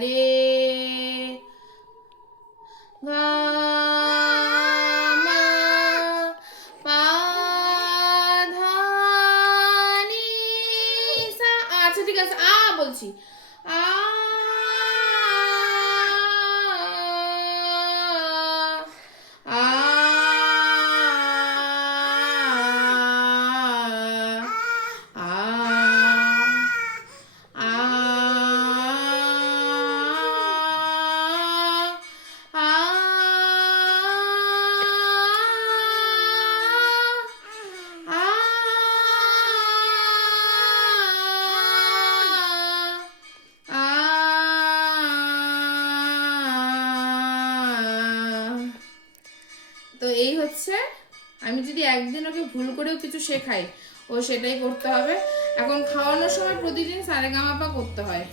রে গা মা পা ধা নি সা। আচ্ছা ঠিক আছে, বলছি আ তো এই হচ্ছে, আমি যদি একদিন ওকে ভুল করেও কিছু শেখাই ও সেটাই করতে হবে। এখন খাওয়ানোর সময় প্রতিদিন সারেগামাপা করতে হয়।